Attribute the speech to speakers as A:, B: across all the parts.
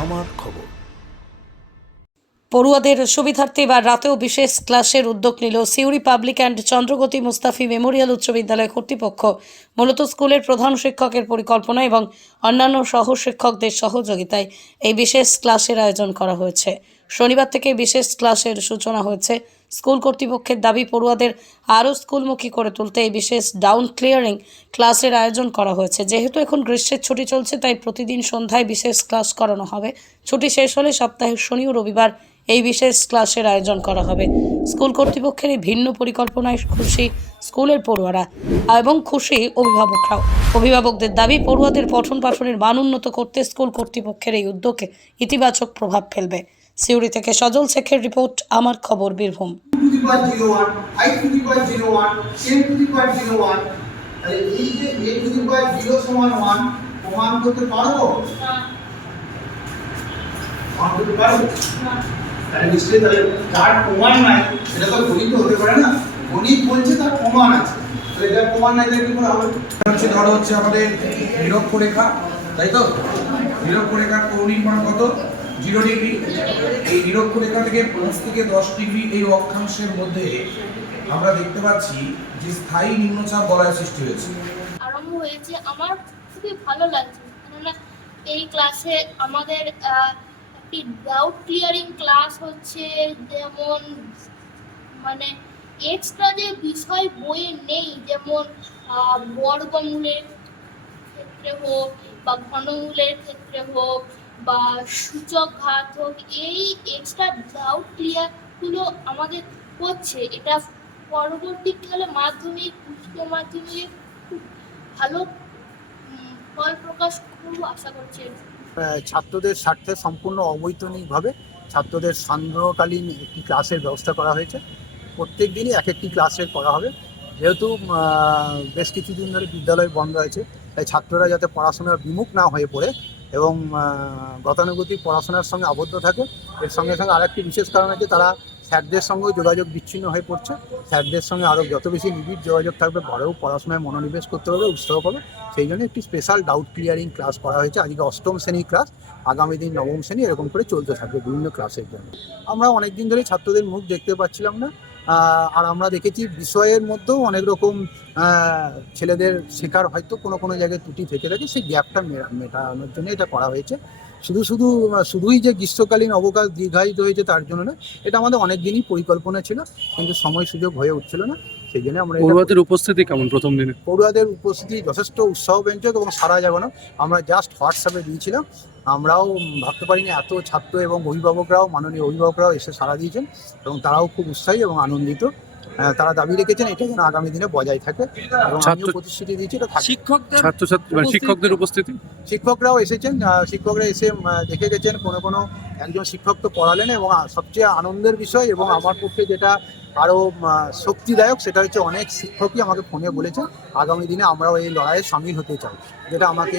A: আমার খবর।
B: পড়ুয়াদের সুবিধার্থে এবার রাতেও বিশেষ ক্লাসের উদ্যোগ নিল Suri public and Chandragati Mustafi memorial উচ্চ বিদ্যালয় কর্তৃপক্ষ। মূলত স্কুলের প্রধান শিক্ষকের পরিকল্পনা এবং অন্যান্য সহ শিক্ষকদের সহযোগিতায় এই বিশেষ ক্লাসের আয়োজন করা হয়েছে। শনিবার থেকে বিশেষ ক্লাসের সূচনা হয়েছে। স্কুল কর্তৃপক্ষের দাবি, পড়ুয়াদের আরও স্কুলমুখী করে তুলতে এই বিশেষ ডাউন ক্লিয়ারিং ক্লাসের আয়োজন করা হয়েছে। যেহেতু এখন গ্রীষ্মের ছুটি চলছে, তাই প্রতিদিন সন্ধ্যায় বিশেষ ক্লাস করানো হবে। ছুটি শেষ হলে সপ্তাহের শনি ও রবিবার এই বিশেষ ক্লাসের আয়োজন করা হবে। স্কুল কর্তৃপক্ষের এই ভিন্ন পরিকল্পনায় খুশি স্কুলের পড়ুয়ারা এবং খুশি অভিভাবকরাও। অভিভাবকদের দাবি, পড়ুয়াদের পঠন পাঠনের মান উন্নত করতে স্কুল কর্তৃপক্ষের এই উদ্যোগে ইতিবাচক প্রভাব ফেলবে। সিউড়ি থেকে সজল শেখের রিপোর্ট, আমার খবর, বীরভূম।
C: বলছে তার নাই
D: ধরো হচ্ছে আমাদের নিরক্ষরেখা, তাই তো? নিরক্ষরেখার কৌণিক মান কত? Zero degree. এই নিরক্ষরেখা থেকে পাঁচ থেকে দশ ডিগ্রি এই অক্ষাংশের মধ্যে আমরা দেখতে পাচ্ছি যে স্থায়ী নিম্নচাপ বলয় সৃষ্টি হয়েছে।
E: আরম্ভ হয়েছে। আমার খুবই ভালো লাগছে, কেননা এই ক্লাসে আমাদের একটি ডাউট ক্লিয়ারিং ক্লাস হচ্ছে, যেমন মানে এক্সট্রা যে বিষয় বইয়ে নেই, যেমন বর্গমূলের ক্ষেত্রে হোক বা ঘনমূলের ক্ষেত্রে হোক বা সূচক ঘাত হোক, এই এক্সট্রা ডাউট ক্লিয়ারগুলো আমাদের হচ্ছে। এটা পরবর্তীকালে মাধ্যমিক, উচ্চ মাধ্যমিক খুব ভালো ফল প্রকাশ করব আশা করছি।
C: ছাত্রদের স্বার্থে সম্পূর্ণ অবৈতনিকভাবে ছাত্রদের সান্ধ্যকালীন একটি ক্লাসের ব্যবস্থা করা হয়েছে। প্রত্যেক দিনই এক একটি ক্লাসের করা হবে। যেহেতু বেশ কিছুদিন ধরে বিদ্যালয় বন্ধ হয়েছে তাই ছাত্ররা যাতে পড়াশোনার বিমুখ না হয়ে পড়ে এবং গতানুগতিক পড়াশোনার সঙ্গে আবদ্ধ থাকে। এর সঙ্গে সঙ্গে আরেকটি বিশেষ কারণ আছে তারা স্যারদের সঙ্গেও যোগাযোগ বিচ্ছিন্ন হয়ে পড়ছে। স্যারদের সঙ্গে আরও যত বেশি নিবিড় যোগাযোগ থাকবে ঘরেও পড়াশোনায় মনোনিবেশ করতে হবে উৎসাহ পাবে। সেই জন্য একটি স্পেশাল ডাউট ক্লিয়ারিং ক্লাস করা হয়েছে। আজকে অষ্টম শ্রেণির ক্লাস আগামী দিন নবম শ্রেণি এরকম করে চলতে থাকবে বিভিন্ন ক্লাসের জন্য। আমরা অনেক দিন ধরে ছাত্রদের মুখ দেখতে পাচ্ছিলাম না। আর আমরা দেখেছি বিষয়ের মধ্যেও অনেক রকম ছেলেদের শেখার হয়তো কোনো কোনো জায়গায় ত্রুটি থেকে থাকে, সেই গ্যাপটা মেটানোর জন্য এটা করা হয়েছে। শুধু শুধু শুধুই যে গ্রীষ্মকালীন অবকাশ দীর্ঘায়িত হয়েছে তার জন্য না এটা আমাদের অনেক দিনই পরিকল্পনা ছিল কিন্তু সময় সুযোগ হয়ে উঠছিল না সেই জন্য আমরা
F: পড়ুয়াদের উপস্থিতি কেমন প্রথম দিনে?
C: পড়ুয়াদের উপস্থিতি যথেষ্ট উৎসাহব্যঞ্জক এবং সারা জাগানো। আমরা জাস্ট হোয়াটসঅ্যাপে দিয়েছিলাম আমরাও ভাবতে পারিনি এত ছাত্র এবং অভিভাবকরাও মাননীয় অভিভাবকরাও এসে সাড়া দিয়েছেন এবং তারাও খুব উৎসাহী এবং আনন্দিত। তারা দাবি রেখেছেন এটা যেন আগামী দিনে বজায় থাকে এবং আমিও
F: ছাত্র-
C: প্রতিশ্রুতি দিয়েছি এটা থাকবে
F: ছাত্রছাত্রী মানে শিক্ষকদের উপস্থিতি?
C: শিক্ষকরাও এসেছেন আহ, শিক্ষকরা এসে দেখে গেছেন কোনো কোনো একজন শিক্ষক তো পড়ালেন এবং সবচেয়ে আনন্দের বিষয় এবং আমার পক্ষে যেটা আরও শক্তিদায়ক সেটা হচ্ছে অনেক শিক্ষকই আমাকে ফোনে বলেছেন আগামী দিনে আমরাও এই লড়াইয়ে সামিল হতে চাই। যেটা আমাকে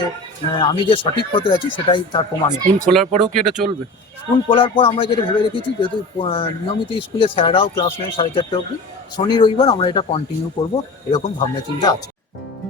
C: আমি যে সঠিক পথে আছি সেটাই তার প্রমাণ।
F: স্কুল খোলার পরেও কি এটা চলবে?
C: স্কুল খোলার পর আমরা যেটা ভেবে রেখেছি যেহেতু নিয়মিত স্কুলে স্যাররাও ক্লাস নেয় সাড়ে চারটে অবধি শনি রবিবার আমরা এটা কন্টিনিউ করব এরকম ভাবনা চিন্তা আছে।